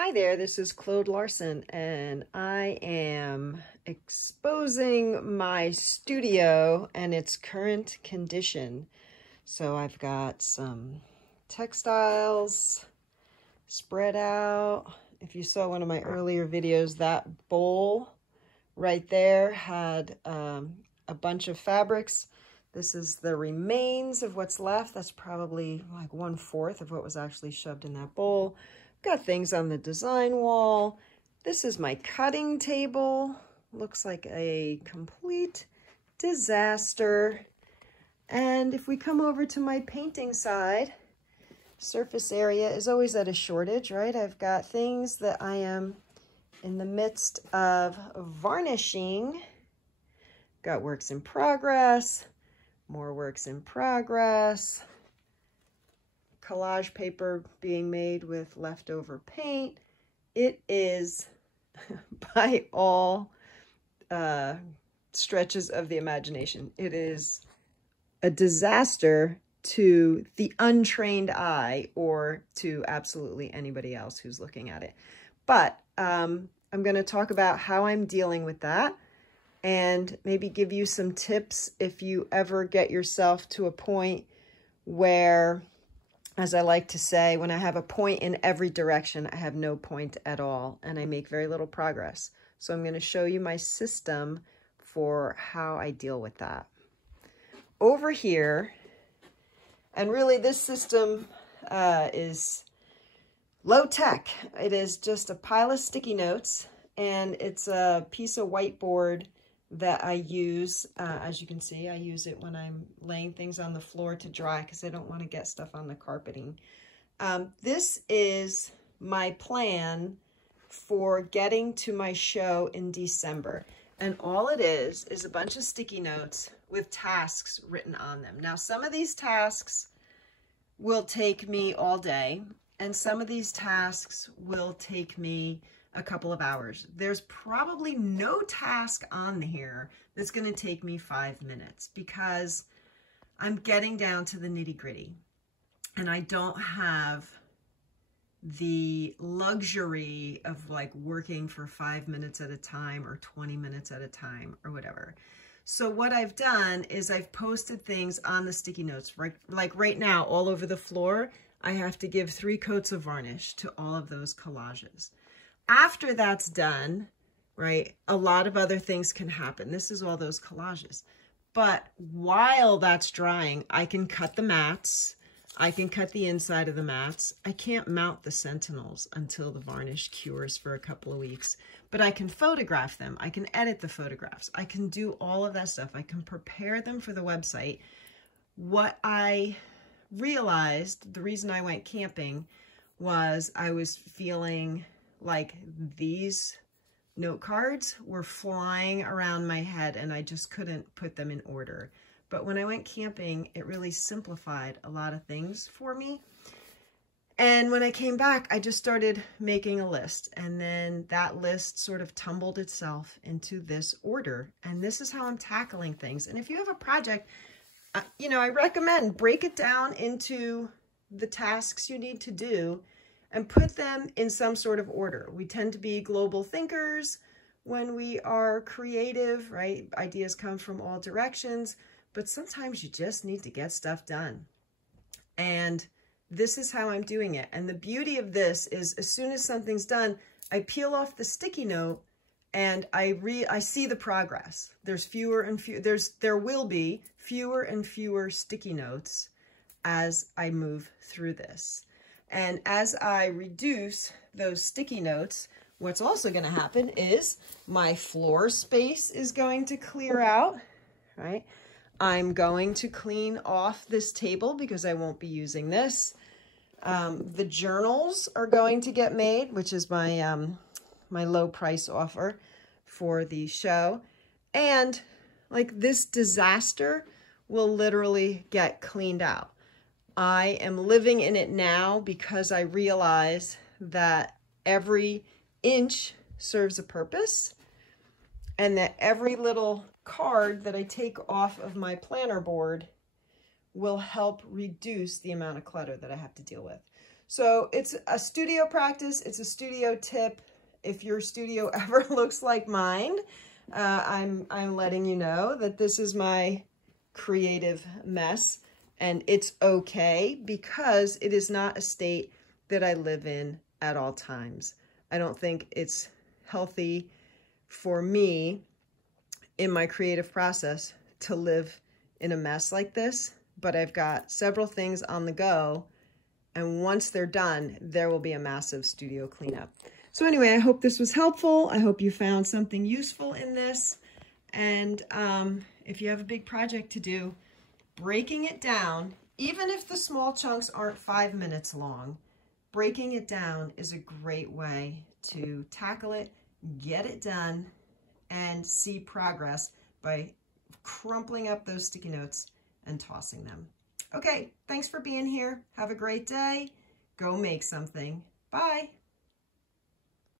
Hi there, this is Claude Larson, and I am exposing my studio and its current condition. So I've got some textiles spread out. If you saw one of my earlier videos, that bowl right there had a bunch of fabrics. This is the remains of what's left. That's probably like 1/4 of what was actually shoved in that bowl. Got things on the design wall. This is my cutting table. Looks like a complete disaster. And if we come over to my painting side, surface area is always at a shortage, right? I've got things that I am in the midst of varnishing. Got works in progress, more works in progress. Collage paper being made with leftover paint. It is, by all stretches of the imagination, it is a disaster to the untrained eye or to absolutely anybody else who's looking at it. But I'm going to talk about how I'm dealing with that and maybe give you some tips if you ever get yourself to a point where, as I like to say, when I have a point in every direction, I have no point at all, and I make very little progress. So I'm going to show you my system for how I deal with that. Over here, and really this system is low tech. It is just a pile of sticky notes, and it's a piece of whiteboard that I use. As you can see, I use it when I'm laying things on the floor to dry because I don't want to get stuff on the carpeting. This is my plan for getting to my show in December. And all it is a bunch of sticky notes with tasks written on them. Now, some of these tasks will take me all day, and some of these tasks will take me a couple of hours. There's probably no task on here that's going to take me 5 minutes because I'm getting down to the nitty-gritty, and I don't have the luxury of like working for 5 minutes at a time or 20 minutes at a time or whatever. So what I've done is I've posted things on the sticky notes, like right now all over the floor. I have to give 3 coats of varnish to all of those collages. After that's done, right, a lot of other things can happen. This is all those collages. But while that's drying, I can cut the mats. I can cut the inside of the mats. I can't mount the sentinels until the varnish cures for a couple of weeks. But I can photograph them. I can edit the photographs. I can do all of that stuff. I can prepare them for the website. What I realized, the reason I went camping, was I was feeling like these note cards were flying around my head and I just couldn't put them in order. But when I went camping, it really simplified a lot of things for me. And when I came back, I just started making a list, and then that list sort of tumbled itself into this order. And this is how I'm tackling things. And if you have a project, you know, I recommend break it down into the tasks you need to do and put them in some sort of order. We tend to be global thinkers when we are creative, right? Ideas come from all directions, but sometimes you just need to get stuff done. And this is how I'm doing it. And the beauty of this is as soon as something's done, I peel off the sticky note and I see the progress. There's fewer and fewer, there will be fewer and fewer sticky notes as I move through this. And as I reduce those sticky notes, what's also going to happen is my floor space is going to clear out, right? I'm going to clean off this table because I won't be using this. The journals are going to get made, which is my, my low price offer for the show. And like this disaster will literally get cleaned out. I am living in it now because I realize that every inch serves a purpose and that every little card that I take off of my planner board will help reduce the amount of clutter that I have to deal with. So it's a studio practice. It's a studio tip. If your studio ever looks like mine, I'm letting you know that this is my creative mess, and it's okay because it is not a state that I live in at all times. I don't think it's healthy for me in my creative process to live in a mess like this, but I've got several things on the go, and once they're done, there will be a massive studio cleanup. So anyway, I hope this was helpful. I hope you found something useful in this. And if you have a big project to do, breaking it down, even if the small chunks aren't 5 minutes long, breaking it down is a great way to tackle it, get it done, and see progress by crumpling up those sticky notes and tossing them. Okay, thanks for being here. Have a great day. Go make something. Bye.